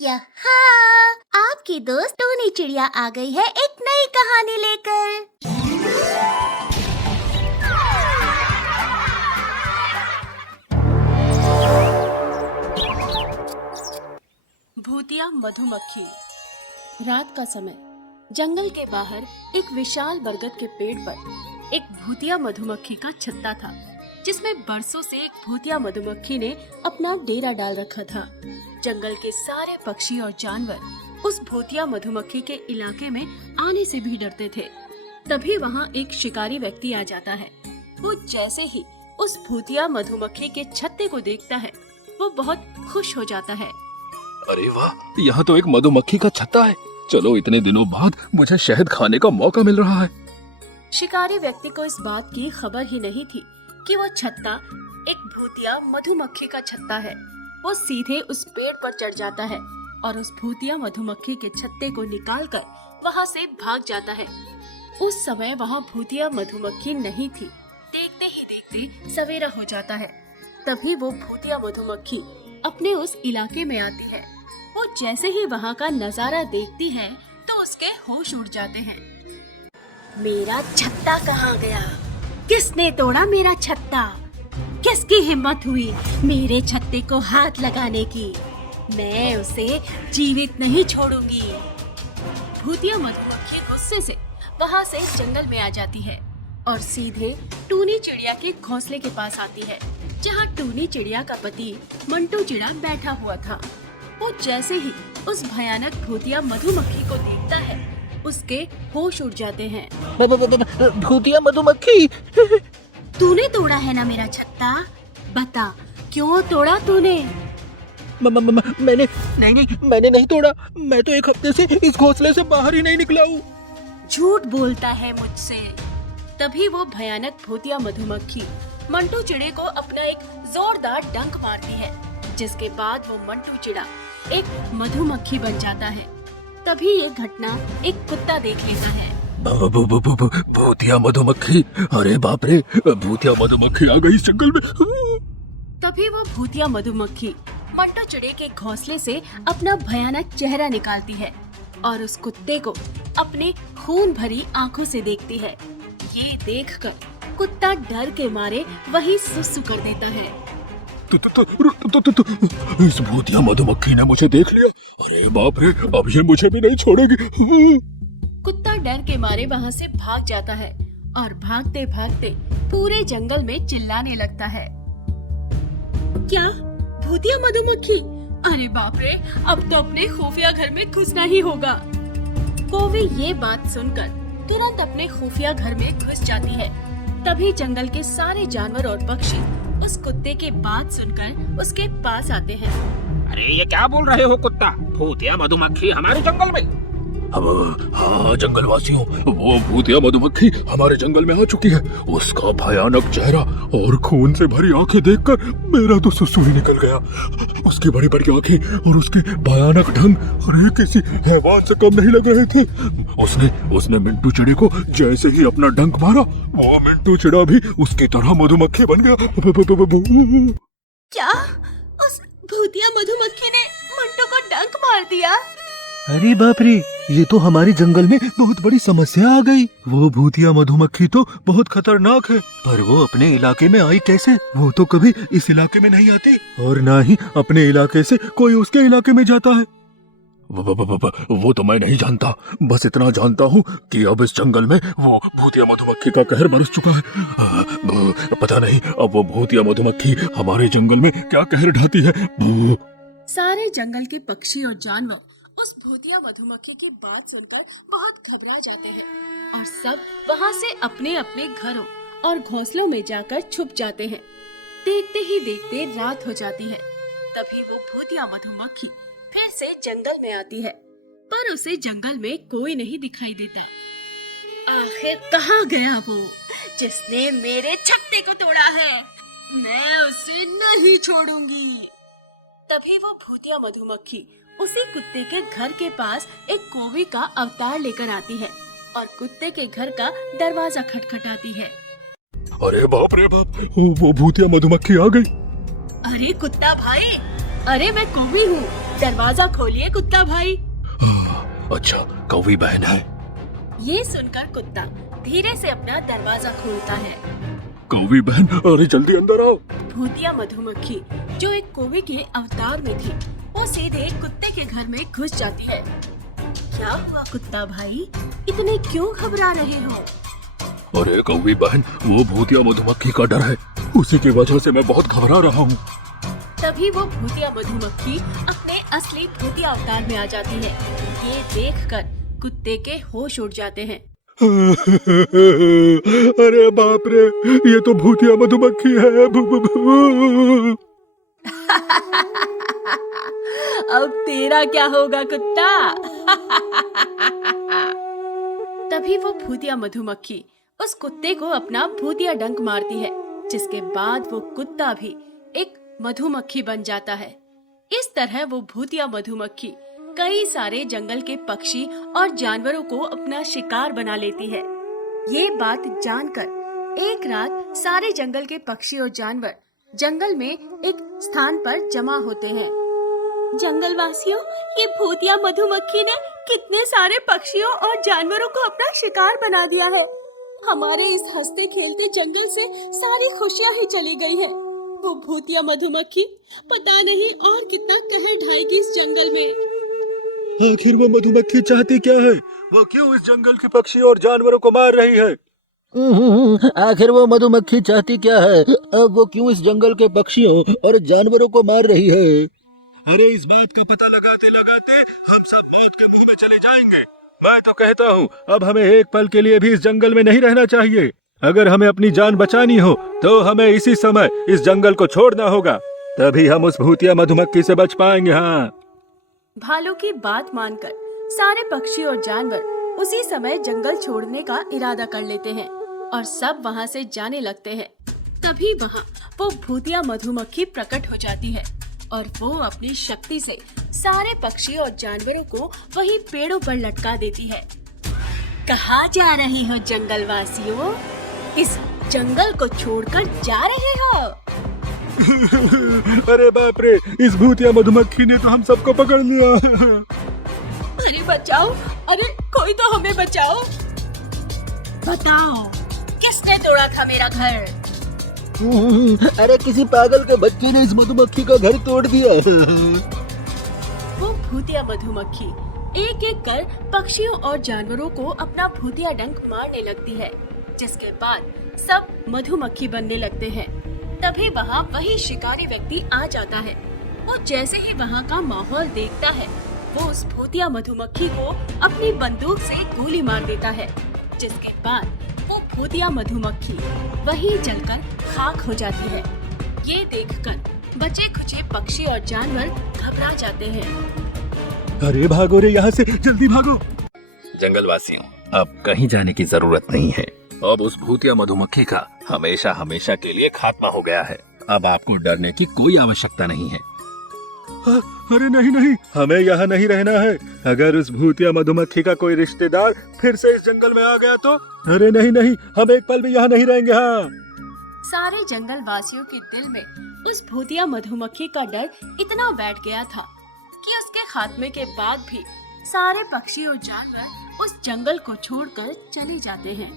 यहाँ आपकी दोस्त टोनी चिड़िया आ गई है एक नई कहानी लेकर। भूतिया मधुमक्खी। रात का समय जंगल के बाहर एक विशाल बरगद के पेड़ पर एक भूतिया मधुमक्खी का छत्ता था, जिसमें बरसों से एक भूतिया मधुमक्खी ने अपना डेरा डाल रखा था। जंगल के सारे पक्षी और जानवर उस भूतिया मधुमक्खी के इलाके में आने से भी डरते थे। तभी वहाँ एक शिकारी व्यक्ति आ जाता है। वो जैसे ही उस भूतिया मधुमक्खी के छत्ते को देखता है, वो बहुत खुश हो जाता है। अरे वाह, यहाँ तो एक मधुमक्खी का छत्ता है। चलो, इतने दिनों बाद मुझे शहद खाने का मौका मिल रहा है। शिकारी व्यक्ति को इस बात की खबर ही नहीं थी कि वो छत्ता एक भूतिया मधुमक्खी का छत्ता है। वो सीधे उस पेड़ पर चढ़ जाता है और उस भूतिया मधुमक्खी के छत्ते को निकालकर वहाँ से भाग जाता है। उस समय वहाँ भूतिया मधुमक्खी नहीं थी। देखते ही देखते सवेरा हो जाता है। तभी वो भूतिया मधुमक्खी अपने उस इलाके में आती है। वो जैसे ही वहाँ का नजारा देखती है तो उसके होश उड़ जाते हैं। मेरा छत्ता कहाँ गया? किसने तोड़ा मेरा छत्ता? किसकी हिम्मत हुई मेरे छत्ते को हाथ लगाने की? मैं उसे जीवित नहीं छोड़ूंगी। भूतिया मधुमक्खी गुस्से से वहाँ से जंगल में आ जाती है और सीधे टूनी चिड़िया के घोंसले के पास आती है, जहाँ टूनी चिड़िया का पति मंटू चिड़ा बैठा हुआ था। वो जैसे ही उस भयानक भूतिया मधुमक्खी को देखता है, उसके होश उड़ जाते हैं। भूतिया मधुमक्खी, तूने तोड़ा है ना मेरा छत्ता? बता, क्यों तोड़ा तूने? मैंने नहीं तोड़ा। मैं तो एक हफ्ते से इस घोंसले से बाहर ही नहीं निकला हूँ। झूठ बोलता है मुझसे। तभी वो भयानक भूतिया मधुमक्खी मंटू चिड़े को अपना एक जोरदार डंक मारती है, जिसके बाद वो मंटू चिड़ा एक मधुमक्खी बन जाता है। तभी ये घटना एक कुत्ता देख लेता है। भूतिया मधुमक्खी, अरे बाप रे, भूतिया मधुमक्खी आ गई इस जंगल में। तभी वो भूतिया मधुमक्खी मंटू चिड़े के घोंसले से अपना भयानक चेहरा निकालती है और उस कुत्ते को अपने खून भरी आंखों से देखती है। ये देखकर कुत्ता डर के मारे वहीं सुसु कर देता है। इस भूतिया मधुमक्खी ने मुझे देख लिया। अरे बाप रे, अब ये मुझे भी नहीं छोड़ेगी। कुत्ता डर के मारे वहाँ से भाग जाता है और भागते भागते पूरे जंगल में चिल्लाने लगता है। क्या? भूतिया मधुमक्खी? अरे बाप रे, अब तो अपने खुफिया घर में घुसना ही होगा। कोवी ये बात सुनकर तुरंत अपने खुफिया घर में घुस जाती है। तभी जंगल के सारे जानवर और पक्षी उस कुत्ते की बात सुनकर उसके पास आते हैं। अरे ये क्या बोल रहे हो कुत्ता? भूतिया मधुमक्खी हमारे जंगल में? अब हाँ जंगल वासियों, वो भूतिया मधुमक्खी हमारे जंगल में आ चुकी है। उसका भयानक चेहरा और खून से भरी आंखें देखकर मेरा तो सुसु ही निकल गया। उसकी बड़ी बड़ी आंखें और उसके भयानक ढंग अरे किसी हैवान से कम नहीं लग रहे थे। उसने मिंटू चिड़े को जैसे ही अपना डंक मारा, वो मिंटू चिड़ा भी उसकी तरह मधुमक्खी बन गया। क्या? उस भूतिया मधुमक्खी ने मंटू को डंक मार दिया? अरे बाप रे, ये तो हमारे जंगल में बहुत बड़ी समस्या आ गई। वो भूतिया मधुमक्खी तो बहुत खतरनाक है, पर वो अपने इलाके में आई कैसे? वो तो कभी इस इलाके में नहीं आती और ना ही अपने इलाके से कोई उसके इलाके में जाता है। वो तो मैं नहीं जानता, बस इतना जानता हूँ कि अब इस जंगल में वो भूतिया मधुमक्खी का कहर बरस चुका है। पता नहीं अब वो भूतिया मधुमक्खी हमारे जंगल में क्या कहर ढाती है। सारे जंगल के पक्षी और जानवर उस भूतिया मधुमक्खी की बात सुनकर बहुत घबरा जाते हैं और सब वहाँ से अपने अपने घरों और घोंसलों में जाकर छुप जाते हैं। देखते ही देखते रात हो जाती है। तभी वो भूतिया मधुमक्खी फिर से जंगल में आती है, पर उसे जंगल में कोई नहीं दिखाई देता। आखिर कहाँ गया वो जिसने मेरे छत्ते को तोड़ा है? मैं उसे नहीं छोड़ूंगी। तभी वो भूतिया मधुमक्खी उसी कुत्ते के घर के पास एक कोवी का अवतार लेकर आती है और कुत्ते के घर का दरवाजा खटखटाती है। अरे बाप रे बाप, वो भूतिया मधुमक्खी आ गई। अरे कुत्ता भाई, अरे मैं कोवी हूँ, दरवाजा खोलिए कुत्ता भाई। अच्छा, कौवी बहन है। ये सुनकर कुत्ता धीरे से अपना दरवाजा खोलता है। कौवी बहन, अरे जल्दी अंदर आओ। भूतिया मधुमक्खी जो एक कौवे के अवतार में थी, वो सीधे कुत्ते के घर में घुस जाती है। क्या हुआ कुत्ता भाई, इतने क्यों घबरा रहे हो? अरे कौवी बहन, वो भूतिया मधुमक्खी का डर है, उसी की वजह से मैं बहुत घबरा रहा हूँ। तभी वो भूतिया मधुमक्खी अपने असली भूतिया अवतार में आ जाती है। ये देखकर कुत्ते के होश उड़ जाते हैं। अरे बाप रे, ये तो भूतिया मधुमक्खी है। अब तेरा क्या होगा कुत्ता? तभी वो भूतिया मधुमक्खी उस कुत्ते को अपना भूतिया डंक मारती है, जिसके बाद वो कुत्ता भी एक मधुमक्खी बन जाता है। इस तरह वो भूतिया मधुमक्खी कई सारे जंगल के पक्षी और जानवरों को अपना शिकार बना लेती है। ये बात जानकर एक रात सारे जंगल के पक्षी और जानवर जंगल में एक स्थान पर जमा होते हैं। जंगल वासियों, ये भूतिया मधुमक्खी ने कितने सारे पक्षियों और जानवरों को अपना शिकार बना दिया है। हमारे इस हंसते खेलते जंगल से सारी खुशियाँ ही चली गई हैं। वो भूतिया मधुमक्खी पता नहीं और कितना कहर ढाएगी इस जंगल में। आखिर वो मधुमक्खी चाहती क्या है? वो क्यों इस जंगल के पक्षी और जानवरों को मार रही है? आखिर वो मधुमक्खी चाहती क्या है? अब वो क्यों इस जंगल के पक्षियों और जानवरों को मार रही है? अरे इस बात का पता लगाते लगाते हम सब मौत के मुंह में चले जाएंगे। मैं तो कहता हूँ अब हमें एक पल के लिए भी इस जंगल में नहीं रहना चाहिए। अगर हमें अपनी जान बचानी हो तो हमें इसी समय इस जंगल को छोड़ना होगा, तभी हम उस भूतिया मधुमक्खी से बच पाएंगे। हाँ। भालू की बात मानकर सारे पक्षी और जानवर उसी समय जंगल छोड़ने का इरादा कर लेते हैं और सब वहाँ से जाने लगते हैं। तभी वहाँ वो भूतिया मधुमक्खी प्रकट हो जाती है और वो अपनी शक्ति से सारे पक्षी और जानवरों को वही पेड़ों पर लटका देती है। कहाँ जा रही हो जंगल वासियों? इस जंगल को छोड़कर जा रहे हो? अरे बाप रे, इस भूतिया मधुमक्खी ने तो हम सबको पकड़ लिया। अरे बचाओ, अरे कोई तो हमें बचाओ। बताओ, किसने तोड़ा था मेरा घर? अरे किसी पागल के बच्चे ने इस मधुमक्खी का घर तोड़ दिया। वो भूतिया मधुमक्खी एक एक कर पक्षियों और जानवरों को अपना भूतिया डंक मारने लगती है, जिसके बाद सब मधुमक्खी बनने लगते हैं। तभी वहाँ वही शिकारी व्यक्ति आ जाता है। वो जैसे ही वहाँ का माहौल देखता है, वो उस भूतिया मधुमक्खी को अपनी बंदूक से गोली मार देता है, जिसके बाद वो भूतिया मधुमक्खी वही जलकर खाक हो जाती है। ये देखकर बचे खुचे पक्षी और जानवर घबरा जाते हैं। अरे भागो रे यहाँ से, जल्दी भागो। जंगल वासियों, अब कहीं जाने की जरूरत नहीं है। अब उस भूतिया मधुमक्खी का हमेशा हमेशा के लिए खात्मा हो गया है। अब आपको डरने की कोई आवश्यकता नहीं है। अरे नहीं नहीं, हमें यहाँ नहीं रहना है। अगर उस भूतिया मधुमक्खी का कोई रिश्तेदार फिर से इस जंगल में आ गया तो? अरे नहीं नहीं, हम एक पल भी यहाँ नहीं रहेंगे। हाँ। सारे जंगल वासियों के दिल में उस भूतिया मधुमक्खी का डर इतना बैठ गया था कि उसके खात्मे के बाद भी सारे पक्षी और जानवर उस जंगल को छोड़कर चले जाते हैं।